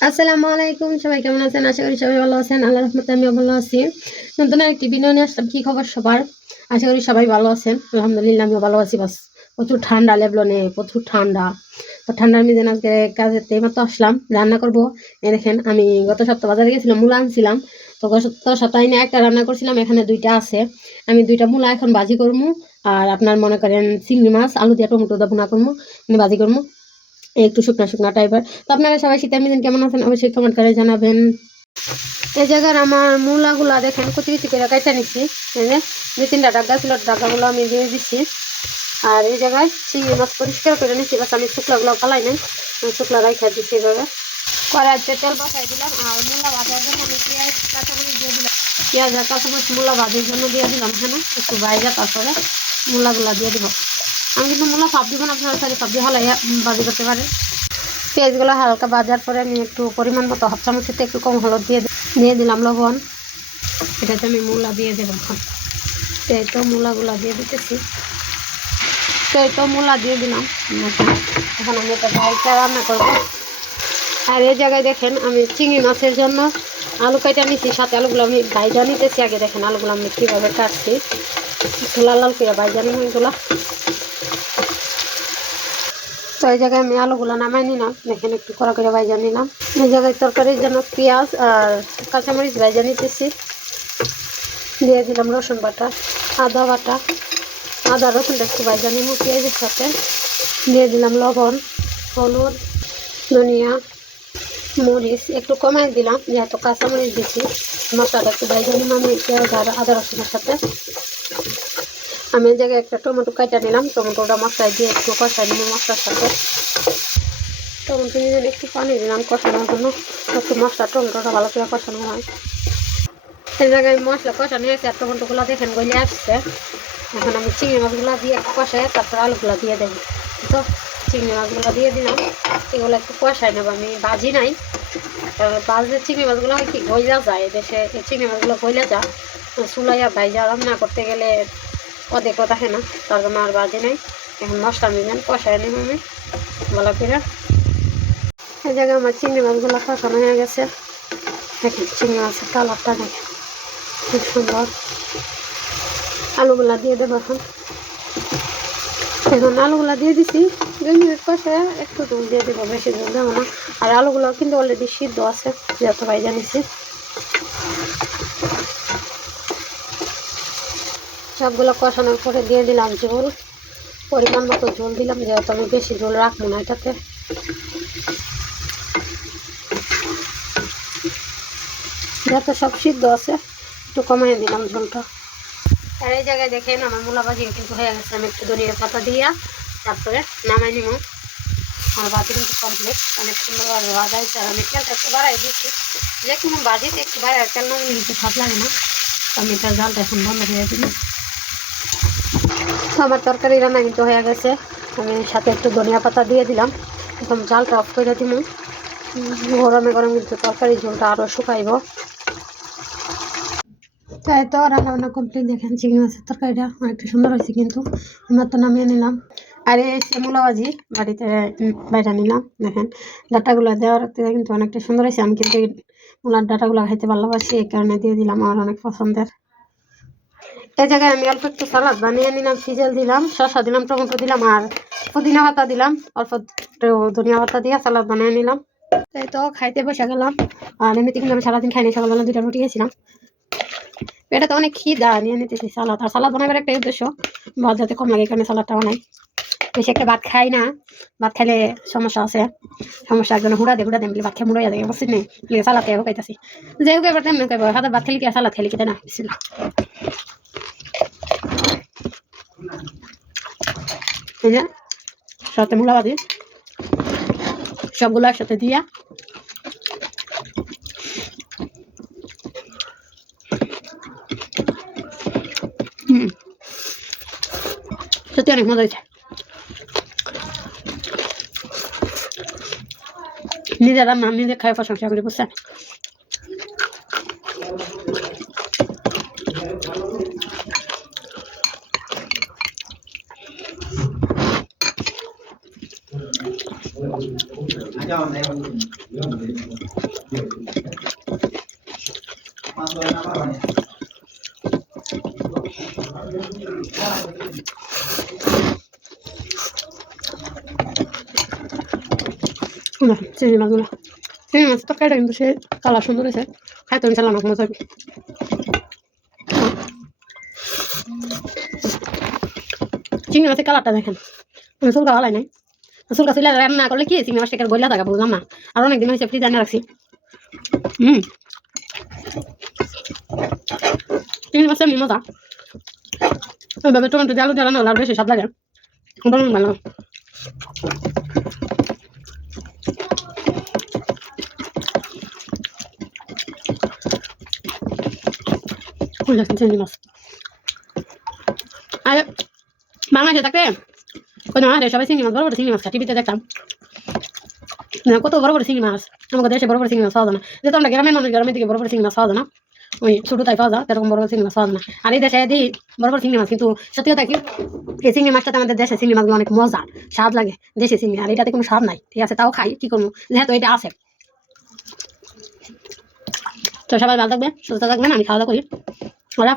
আসসালামু আলাইকুম, সবাই কেমন আছেন? আশা করি সবাই ভালো আছেন। আল্লাহ রহমতে আমিও ভালো আছি। নতুন একটি ভিডিও নিয়ে আসলাম। কি খবর সবার? আশা করি সবাই ভালো আছেন। আলহামদুলিল্লাহ, আমিও ভালো আছি। বাস, প্রচুর ঠান্ডা লেবলনে প্রচুর ঠান্ডা। তো ঠান্ডার মধ্যে আজকে কাজের এইমাত্র আসলাম। রান্না করব। এ দেখেন, আমি গত সপ্তাহ বাজারে গেছিলাম, মূলা আনছিলাম। তো গত সপ্তাহে না একটা রান্না করছিলাম, এখানে দুইটা আছে। আমি দুইটা মূলা এখন বাজি করব আর আপনার মনে করেন চিংড়ি মাছ, আলু দিয়ে টমেটো দিয়ে বোনা করব বাজি করব একটু শুকনা শুকনা টাইপের তো আপনারা সবাই শীতের মিদিন কেমন আছেন অবশ্যই কমেন্ট করে জানাবেন। এই জায়গার আমার মূলাগুলা দেখেন, কুচি কুচি করে কাটা নিচ্ছি। দুই তিনটা ডাগা ছিল ডাগাগুলো আমি দিয়ে দিচ্ছি। আর এই জায়গায় চিংড়ি মাছ পরিষ্কার করে নিচ্ছি, বাস আমি শুকলাগুলো ফালাই নাই। শুকলা রাখা দিচ্ছি এভাবে। কড়াইতে তেল বসাই দিলাম, আর মূলা ভাজার জন্য আমি পেঁয়াজ, কাঁচামরিচ দিয়ে দিলাম। পেঁয়াজ আর কাঁচামরিচ মূলা ভাজির জন্য দিয়ে দিলাম হ্যাঁ একটু বাইরে তারপরে মূলাগুলা দিয়ে দিব। আমি কিন্তু মূলা ভাব দিব না আপনারা সবজি হলাই ভাজি করতে পারেন পেঁয়াজগুলো হালকা ভাজার পরে আমি একটু পরিমাণ মতো হাফ চামচেতে একটু কম হলুদ দিয়ে দিয়ে দিলাম লবণ। এটাতে আমি মূলা দিয়ে দেবো এখন। তো তো মূলাগুলো দিয়ে দিতেছি। তো মূলা দিয়ে দিলাম। এখন এখন আমি এটা ভাইটা রান্না করব। আর এই জায়গায় দেখেন আমি চিংড়ি মাছের জন্য আলু কাটা নিচ্ছি সাথে আলুগুলো আমি ভাইজা নিতেছি। আগে দেখেন আলুগুলো আমি কীভাবে কাটছি। লাল লাল করে ভাইজা নিব এগুলো। তো এই জায়গায় আমি আলুগুলো নামাই নিলাম। দেখেন একটু কড়া করে ভাইজা নিলাম। এই জায়গায় তরকারির জন্য পেঁয়াজ আর কাঁচামরিচ ভাইজা নিতেছি। দিয়ে দিলাম রসুন বাটা, আদা বাটা, আদা রসুনটা একটু ভাইজা নিব পেঁয়াজের সাথে। দিয়ে দিলাম লবণ, হলুদ, ধনিয়া, মরিচ একটু কমাই দিলাম, যেহেতু কাঁচামরিচ দিচ্ছি মশলাটা একটু ভাইজা নিলাম, পেঁয়াজ আর আদা রসুনের সাথে। আমি এই জায়গায় একটা টমেটো কাটা নিলাম, টমেটোটা মশলায় দিয়ে একটু কষাই নিলাম মশলার সাথে। টমেটো নিয়ে একটু পানি দিলাম কষানোর জন্য একটু মশলা, টমেটোটা ভালো করে কষানো হয়। এই জায়গায় মশলা কষানো হয়েছে, আর টমেটোগুলো দেখেন গলে আসছে। এখন আমি চিংড়ি মাছগুলো দিয়ে একটু কষাই তারপর আলুগুলো দিয়ে দেবো। তো চিংড়ি মাছগুলো দিয়ে দিলাম, এগুলো একটু কষাই নেব। আমি বাজি নাই। বাজলে চিংড়ি মাছগুলো হয় কি, গইলা যায়। দেশে চিংড়ি মাছগুলো গইলে যা চুলাইয়া ভাইজা রান্না করতে গেলে অর্ধেক থাকে না, তার জন্য আর বাজে নাই। এখন মশলা নিবেন কষায় নেব আমি ভালো করে এই জায়গায় আমার চিংড়ি মাছগুলো কষানো হয়ে গেছে। দেখেন, চিংড়ি মাছের কালারটা দেখেন, খুব সুন্দর। আলুগুলা দিয়ে দেবো এখন। এখন আলুগুলা দিয়ে দিছি, দুই মিনিট কষে একটু দুধ দিয়ে দেবো, বেশি দুধ দেবো না। আর আলুগুলো কিন্তু অলরেডি সিদ্ধ আছে, যেহেতু ভাই জানিছি সবগুলো কষানোর পরে দিয়ে দিলাম ঝোল পরিমাণ মতো ঝোল দিলাম, যেহেতু আমি বেশি ঝোল রাখব না এটাতে। যেহেতু সব সিদ্ধ আছে, একটু কমাই দিলাম ঝোলটা। আর এই জায়গায় দেখেন আমার মূলা ভাজি কিন্তু হয়ে গেছে, আমি একটু ধনিয়া পাতা দিয়া তারপরে নামাই নিব। আমার ভাজি কিন্তু কমপ্লিট অনেক সুন্দরভাবে ভাজা হয়েছে। আর আমি তেলটা একটু বাড়াই দিচ্ছি। যে কোনো ভাজিতে একটু বাড়াই তেল না কিন্তু ভাত লাগে না। আমি তার জালটা এখন বন্ধ করে দিই তো আমার তরকারি রান্না কিন্তু হয়ে গেছে। আমি সাথে একটু ধনিয়া পাতা দিয়ে দিলাম। এখন জালটা অফ করে দিব গরমে গরম কিন্তু তরকারি ঝোলটা আরও শুকাইব। তাই তো রান্না বান্না কমপ্লিট দেখেন, চিংড়ি মাছের তরকারিটা অনেকটা সুন্দর হয়েছে কিন্তু। আমার তো নামিয়ে নিলাম। আর, এই মূলা ভাজি, বাড়িতে বাইরে নিলাম, দেখেন। ডাটাগুলো দেওয়ার থেকে কিন্তু অনেকটা সুন্দর হয়েছে। আমি কিন্তু মূলার ডাটাগুলো খাইতে ভালোবাসি, এই কারণে দিয়ে দিলাম আমার অনেক পছন্দের। এই জায়গায় আমি অল্প একটু সালাদ বানিয়ে নিলাম, সিজেল দিলাম, শসা দিলাম, টমেটো দিলাম আর পুদিনা পাতা দিলাম। অল্প ধনিয়া পাতা দিয়ে সালাদ বানিয়ে নিলাম। তাই তো খাইতে বসে গেলাম। আর এমনিতে কিন্তু আমি সারাদিন খাইনি, সকালবেলা দুটা রুটি খেয়েছিলাম। এটা তো অনেক খিদা, নিয়ে নিতেছি সালাদ। আর সালাদ বানাবার একটা উদ্দেশ্য, ভাত যাতে কম লাগে কারণে সালাদটা বানাই বেশি একটা ভাত খাই না, ভাত খাইলে সমস্যা আছে। সমস্যা একজন হুড়া দে, হুড়া দেন ভাত খেয়ে মুড়াইয়া দেয় বুঝছি নেই। সালাদ খেয়ে হুকাইতেছি যে হুকে, এবার খাইব। ভাত খেলে কি সালাদ খেলে কি না এই যে, সাথে মূলা ভাজি সবগুলো একসাথে দিয়া। সত্যি অনেক মজা হয়েছে। নিজেরা নাম নিজে খাই প্রশংসা করি, বুঝছেন? না চিংড়ি মাছগুলো চিংড়ি মাছ তরকারিটা কিন্তু সে কালার সুন্দর হয়েছে। খাইতে ইনশাল্লাহ অনেক মজা হবে চিংড়ি মাছের কালারটা দেখেন। আমি চুলকা ভালাই নাই। চুলকা ছিল রান্না করলে কি চিংড়ি মাছটা বইলা থাকা বুঝলাম না। আর অনেকদিন হয়েছে ফ্রিজ আনে রাখছি হুম চিংড়ি মাছের মজা ওইভাবে টমেটো দিয়ে আলু দিয়ে রান্না হলে আর বেশি স্বাদ লাগে। বলুন ভালো চিংড়ি মাছ আর বাংলাদেশে থাকতে কোনো আরে সবাই চিংড়ি মাছ বড় বড় চিংড়ি মাছ খাই টিভিতে দেখতাম কত বড় বড় চিংড়ি মাছ আমাদের দেশে বড় বড় চিংড়ি মাছ না যেহেতু আমরা গ্রামের মানুষ গ্রামের দিকে বড় বড় চিংড়ি মাছ না ওই ছোটো তাই পাওয়া যায় এরকম বড় বড় চিংড়ি মাছ না আর এই দেশে দিই বড় বড় চিংড়ি মাছ কিন্তু সত্যি কথা কি এই চিংড়ি মাছটাতে আমাদের দেশে চিংড়ি মাছগুলো অনেক মজা স্বাদ লাগে দেশি চিংড়ি আর এটাতে কোনো স্বাদ নাই ঠিক আছে তাও খাই কি করব যেহেতু এটা আছে তো সবাই ভালো থাকবে সুস্থ থাকবেন আমি খাওয়া দাওয়া করি ওরা